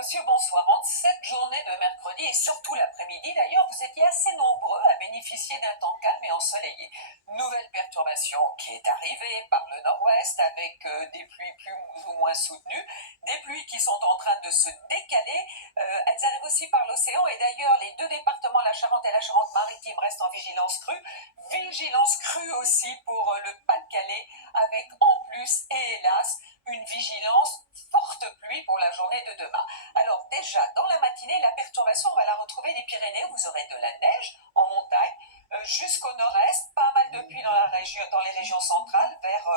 monsieur, bonsoir. En cette journée de mercredi et surtout l'après-midi d'ailleurs, vous étiez assez nombreux à bénéficier d'un temps calme et ensoleillé. Nouvelle perturbation qui est arrivée par le nord-ouest avec des pluies plus ou moins soutenues, des pluies qui sont en train de se décaler. Elles arrivent aussi par l'océan et d'ailleurs les deux départements, la Charente et la Charente-Maritime, restent en vigilance crue. Vigilance crue aussi pour le Pas-de-Calais avec en plus et hélas une vigilance forte pluie pour la journée de demain. Alors déjà, dans la matinée, la perturbation, on va la retrouver des Pyrénées. Vous aurez de la neige en montagne jusqu'au nord-est, pas mal de pluie dans les régions centrales, vers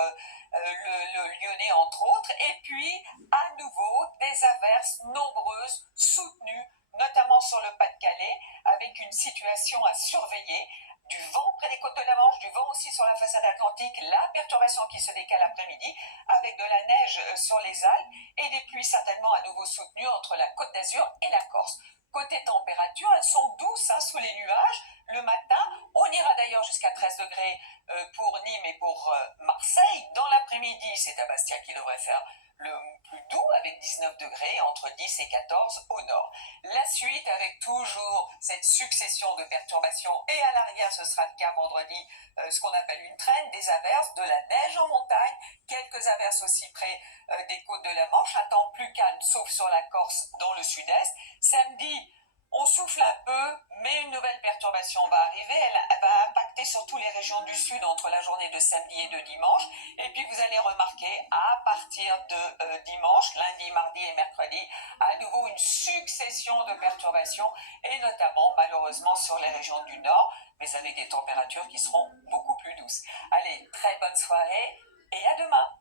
le Lyonnais entre autres. Et puis, à nouveau, des averses nombreuses, soutenues, notamment sur le Pas-de-Calais, avec une situation à surveiller. Du vent près des côtes de la Manche, du vent aussi sur la façade atlantique, la perturbation qui se décale l'après-midi, avec de la neige sur les Alpes et des pluies certainement à nouveau soutenues entre la Côte d'Azur et la Corse. Côté température, elles sont douces sous les nuages le matin. On ira d'ailleurs jusqu'à 13 degrés pour Nîmes et pour Marseille. Dans l'après-midi, c'est à Bastia qui devrait faire le plus doux avec 19 degrés, entre 10 et 14 au nord. La suite avec toujours cette succession de perturbations et à l'arrière ce sera le cas vendredi, ce qu'on appelle une traîne, des averses, de la neige en montagne, quelques averses aussi près des côtes de la Manche, un temps plus calme sauf sur la Corse dans le sud-est. Samedi, on souffle un peu, mais une nouvelle perturbation va arriver. Elle va impacter surtout les régions du sud entre la journée de samedi et de dimanche. Et puis vous allez remarquer, à partir de dimanche, lundi, mardi et mercredi, à nouveau une succession de perturbations, et notamment malheureusement sur les régions du nord, mais avec des températures qui seront beaucoup plus douces. Allez, très bonne soirée et à demain.